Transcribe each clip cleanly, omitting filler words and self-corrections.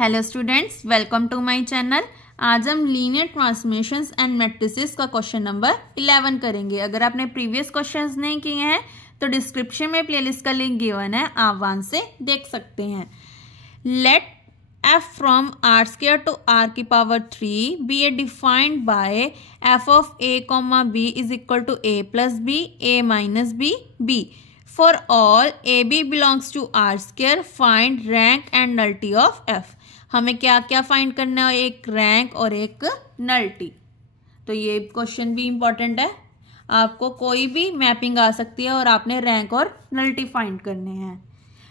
Hello students, welcome to my channel. आज हम linear transformations and matrices का question number 11 करेंगे। अगर आपने प्रीवियस क्वेश्चंस नहीं किए हैं तो डिस्क्रिप्शन में प्लेलिस्ट का लिंक गिवन है, आप वहां से देख सकते हैं। Let f from r square to r की power 3 be a defined by f of a comma b is equal to a plus b, a minus b, b. For all ab belongs to r square, find rank and nullity of f. हमें क्या क्या find करना है, एक rank और एक nullity. तो ये क्वेश्चन भी इंपॉर्टेंट है, आपको कोई भी मैपिंग आ सकती है और आपने रैंक और नल्टी फाइंड करने हैं।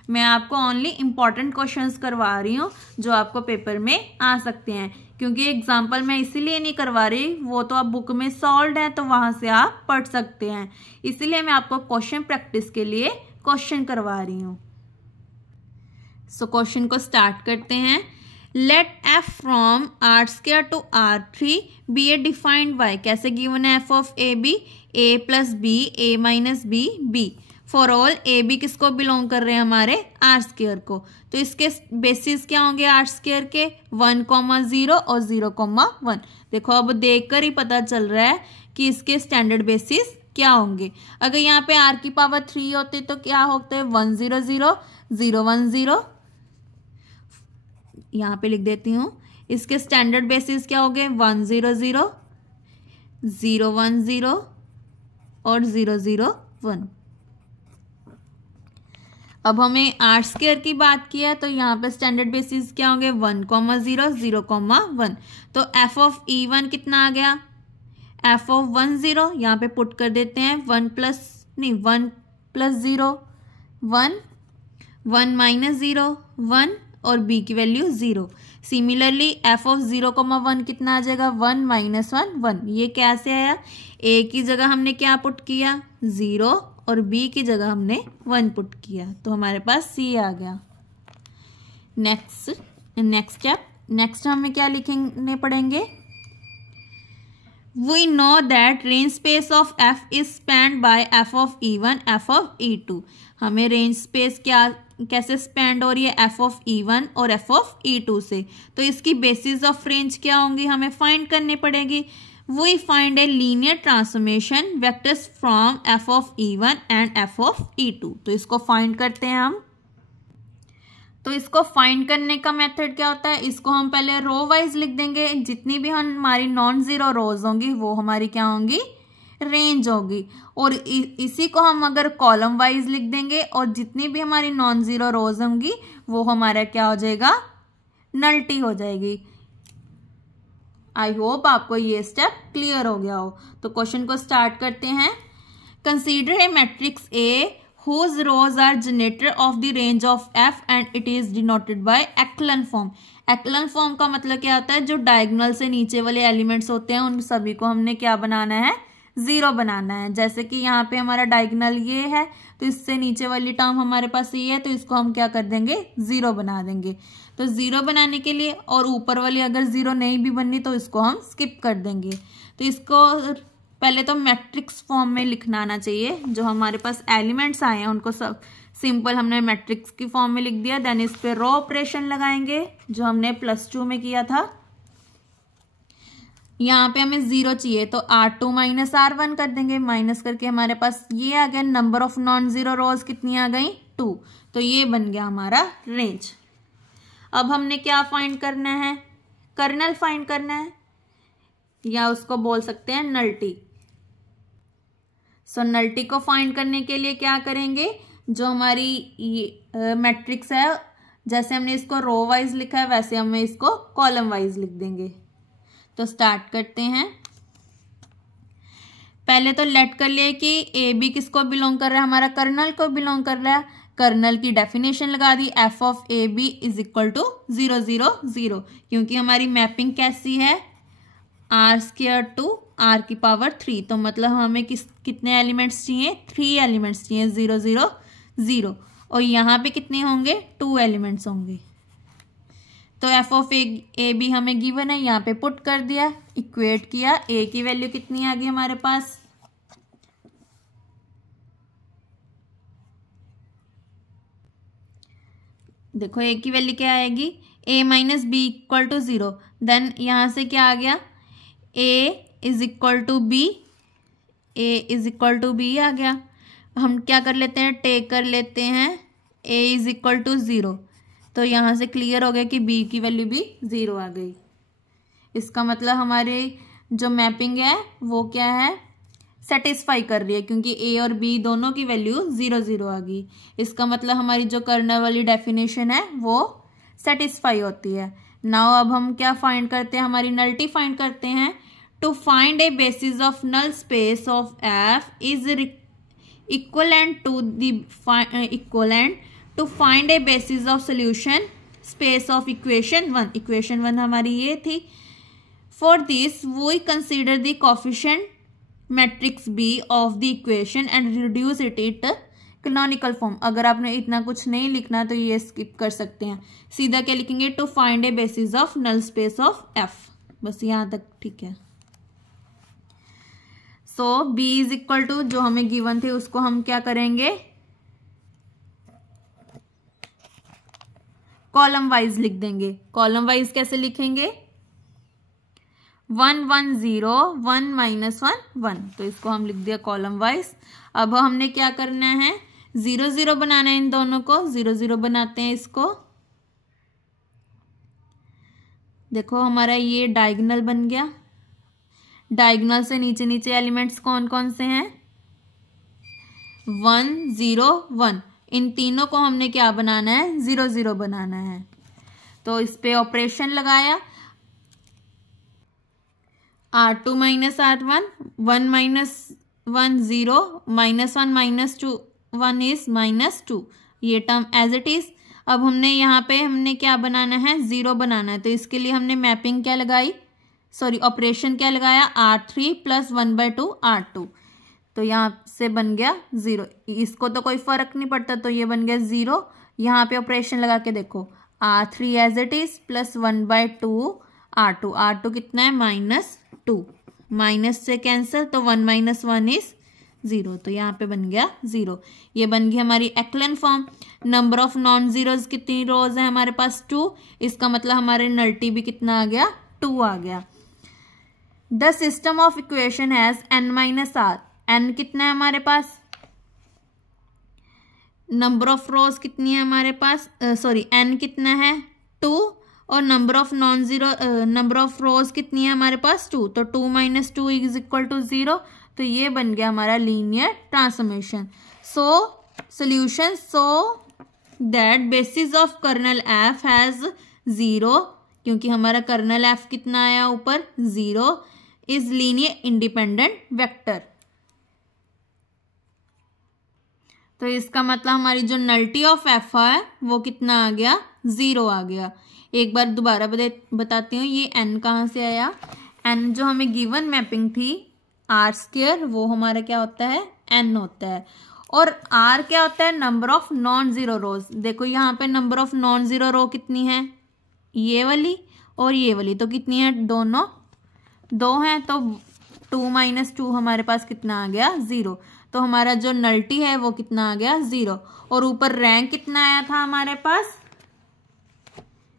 मैं आपको ओनली इम्पॉर्टेंट क्वेश्चंस करवा रही हूँ जो आपको पेपर में आ सकते हैं, क्योंकि एग्जाम्पल मैं इसीलिए नहीं करवा रही, वो तो आप बुक में सॉल्व है तो वहां से आप पढ़ सकते हैं, इसीलिए मैं आपको क्वेश्चन प्रैक्टिस के लिए क्वेश्चन करवा रही हूँ। सो क्वेश्चन को स्टार्ट करते हैं। Let f from r square to r3 be a defined by, कैसे गिवन है f of A b, a plus b, a minus b, b। For all a b किसको belong कर रहे हैं, हमारे आर स्क्वायर को। तो इसके बेसिस क्या होंगे आर स्क्वायर के, 1,0 और 0,1। देखो अब देखकर ही पता चल रहा है कि इसके स्टैंडर्ड बेसिस क्या होंगे। अगर यहाँ पे आर की पावर 3 होते तो क्या होते, 1,0, 0,1,0। यहाँ पे लिख देती हूँ, इसके स्टैंडर्ड बेसिस क्या हो गए, 1,0, 0,1,0 और 0,0,1। अब हमें आर स्क्वायर की बात किया तो यहाँ पे स्टैंडर्ड बेसिस क्या होंगे, 1,0, 0,1। तो एफ ऑफ E1 कितना आ गया, एफ ऑफ 10 यहाँ पे पुट कर देते हैं, 1 प्लस 0, 1, 1 माइनस 0, 1 और b की वैल्यू 0। सिमिलरली एफ ऑफ 0,1 कितना आ जाएगा, 1 माइनस 1, 1। ये कैसे आया, a की जगह हमने क्या पुट किया, 0 और b की जगह हमने 1 पुट किया, तो हमारे पास c आ गया। नेक्स्ट स्टेप, नेक्स्ट हमें क्या लिखने पड़ेंगे, we know that range space of f is spanned by f of E1, f of E2। हमें रेंज स्पेस कैसे स्पैंड हो रही है, f ऑफ E1 और f ऑफ E2 से। तो इसकी बेसिस ऑफ रेंज क्या होंगी, हमें फाइंड करनी पड़ेगी। We find a linear transformation vectors from f of E1 and f of E2। तो इसको फाइंड करते हैं हम। तो इसको फाइंड करने का मेथड क्या होता है, इसको हम पहले रो वाइज लिख देंगे। जितनी भी हमारी नॉन जीरो रोज होंगी वो हमारी क्या होंगी, रेंज होगी। और इसी को हम अगर कॉलम वाइज लिख देंगे और जितनी भी हमारी नॉन जीरो रोज होंगी वो हमारा क्या हो जाएगा, नल्टी हो जाएगी। आई होप आपको ये स्टेप क्लियर हो गया हो। तो क्वेश्चन को स्टार्ट करते हैं। Consider a matrix A whose rows are generator of the range of f and it is denoted by echelon form। echelon form का मतलब क्या होता है, जो डायगोनल से नीचे वाले एलिमेंट्स होते हैं उन सभी को हमने क्या बनाना है, 0 बनाना है। जैसे कि यहाँ पे हमारा डायगोनल ये है तो इससे नीचे वाली टर्म हमारे पास ये है, तो इसको हम क्या कर देंगे, 0 बना देंगे। तो 0 बनाने के लिए, और ऊपर वाली अगर 0 नहीं भी बननी तो इसको हम स्किप कर देंगे। तो इसको पहले तो मैट्रिक्स फॉर्म में लिखना आना चाहिए। जो हमारे पास एलिमेंट्स आए हैं उनको सब सिंपल हमने मैट्रिक्स की फॉर्म में लिख दिया। देन इस पे रो ऑपरेशन लगाएंगे जो हमने +2 में किया था। यहाँ पे हमें 0 चाहिए तो R2 माइनस R1 कर देंगे, माइनस करके हमारे पास ये आ गया। नंबर ऑफ नॉन जीरो रोज कितनी आ गई, 2। तो ये बन गया हमारा रेंज। अब हमने क्या फाइंड करना है, कर्नल फाइंड करना है, या उसको बोल सकते हैं नल्टी। सो नल्टी को फाइंड करने के लिए क्या करेंगे, जो हमारी मैट्रिक्स है जैसे हमने इसको रो वाइज लिखा है वैसे हमें इसको कॉलम वाइज लिख देंगे। तो स्टार्ट करते हैं। पहले तो लेट कर लिए कि ए बी किसको बिलोंग कर रहा है, हमारा कर्नल को बिलोंग कर रहा है। कर्नल की डेफिनेशन लगा दी, F of A B is equal to 0, 0, 0, क्योंकि हमारी मैपिंग कैसी है, आर स्क्वायर टू आर की पावर 3। तो मतलब हमें कितने एलिमेंट्स चाहिए, 3 एलिमेंट्स चाहिए, 0, 0, 0। और यहाँ पे कितने होंगे, 2 एलिमेंट्स होंगे। तो एफ ऑफ ए बी हमें गिवन है, यहाँ पे पुट कर दिया, इक्वेट किया। ए की वैल्यू कितनी आ गई हमारे पास, देखो ए की वैल्यू क्या आएगी, a minus B equal to 0, then यहाँ से क्या आ गया, a is equal to B, a is equal to B आ गया। हम क्या कर लेते हैं, टेक कर लेते हैं a इज इक्वल टू 0, तो यहाँ से क्लियर हो गया कि b की वैल्यू भी 0 आ गई। इसका मतलब हमारे जो मैपिंग है वो क्या है, सेटिस्फाई कर रही है, क्योंकि a और b दोनों की वैल्यू 0 0 आ गई। इसका मतलब हमारी जो कर्नल वाली डेफिनेशन है वो सेटिस्फाई होती है। नाउ अब हम क्या फाइंड करते हैं, हमारी नल्टी फाइंड करते हैं। To find a basis of null space of f is equivalent to to find a basis of solution space of equation 1। Equation 1 हमारी ये थी। For this we consider the coefficient matrix B of the equation and reduce it canonical form। अगर आपने इतना कुछ नहीं लिखना तो ये स्किप कर सकते हैं, सीधा क्या लिखेंगे, to find a basis of null space of F। बस यहाँ तक ठीक है। So B is equal to जो हमें गिवन थे उसको हम क्या करेंगे, कॉलम वाइज लिख देंगे। कॉलम वाइज कैसे लिखेंगे, 1 1 0 1 माइनस 1 1, तो इसको हम लिख दिया कॉलम वाइज। अब हमने क्या करना है, 0 0 बनाना है, इन दोनों को 0 0 बनाते हैं। इसको देखो हमारा ये डायगोनल बन गया। डायगोनल से नीचे नीचे एलिमेंट्स कौन कौन से हैं, 1 0 1, इन तीनों को हमने क्या बनाना है, 0 0 बनाना है। तो इस पे ऑपरेशन लगाया, R2 minus R1, 1 minus 1 0, minus 1 minus 2 1 is minus 2, ये टर्म एज इट इज। अब हमने यहाँ पे हमने क्या बनाना है, 0 बनाना है, तो इसके लिए हमने मैपिंग क्या लगाई, सॉरी ऑपरेशन क्या लगाया, R3 प्लस 1/2 R2, तो यहाँ से बन गया 0। इसको तो कोई फर्क नहीं पड़ता, तो ये बन गया 0। यहाँ पे ऑपरेशन लगा के देखो, R3 as it is plus 1/2 R2, R2 कितना है, -2, माइनस से कैंसिल, तो 1 माइनस 1 इज 0, तो यहाँ पे बन गया 0। ये बन गई हमारी एक्लन form. Number of non zeros कितनी रोज है हमारे पास, 2, इसका मतलब हमारे नल्टी भी कितना आ गया, 2 आ गया। The system of equation has n minus r, n कितना है हमारे पास, नंबर ऑफ रोज कितनी है हमारे पास, सॉरी n कितना है 2, और number of non zero number of रोज कितनी है हमारे पास, 2, तो 2 माइनस 2 इज इक्वल टू 0, तो ये बन गया हमारा linear transformation. So solution, so that basis of kernel f has 0, क्योंकि हमारा कर्नल एफ कितना आया ऊपर, 0, इज लीनियर इंडिपेंडेंट वेक्टर। तो इसका मतलब हमारी जो नल्टी ऑफ एफ है वो कितना आ गया, 0 आ गया। एक बार दोबारा बताती हूँ, ये n कहाँ से आया, n जो हमें गिवन मैपिंग थी R², वो हमारा क्या होता है, n होता है, और R क्या होता है, नंबर ऑफ नॉन जीरो रोज। देखो यहाँ पे नंबर ऑफ नॉन जीरो रो कितनी है, ये वाली और ये वाली, तो कितनी है, दोनों 2 हैं, तो 2 माइनस 2 हमारे पास कितना आ गया, 0, तो हमारा जो नल्टी है वो कितना आ गया, 0। और ऊपर रैंक कितना आया था हमारे पास,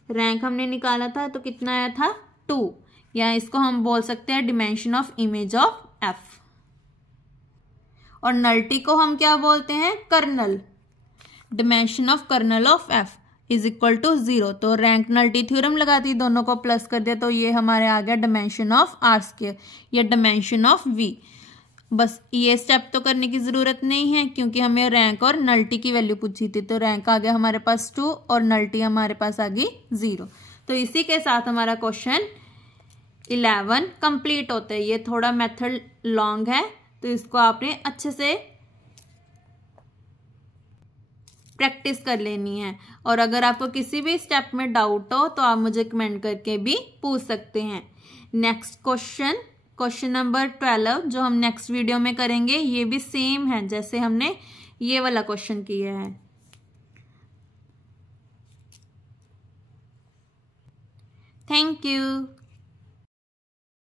रैंक हमने निकाला था तो कितना आया था, 2, या इसको हम बोल सकते हैं dimension of image of F। और नल्टी को हम क्या बोलते हैं, kernel, dimension of kernel of F is equal to 0। तो रैंक नल्टी थ्योरम लगा दी, दोनों को प्लस कर दिया, तो ये हमारे आ गया डिमेंशन ऑफ R² या डिमेंशन ऑफ V। बस ये स्टेप तो करने की ज़रूरत नहीं है, क्योंकि हमें रैंक और नल्टी की वैल्यू पूछी थी, तो रैंक आ गया हमारे पास 2 और नल्टी हमारे पास आ गई 0। तो इसी के साथ हमारा क्वेश्चन 11 कंप्लीट होता है। ये थोड़ा मेथड लॉन्ग है, तो इसको आपने अच्छे से प्रैक्टिस कर लेनी है। और अगर आपको किसी भी स्टेप में डाउट हो तो आप मुझे कमेंट करके भी पूछ सकते हैं। नेक्स्ट क्वेश्चन नंबर 12 जो हम नेक्स्ट वीडियो में करेंगे, ये भी सेम है जैसे हमने ये वाला क्वेश्चन किया है। Thank you.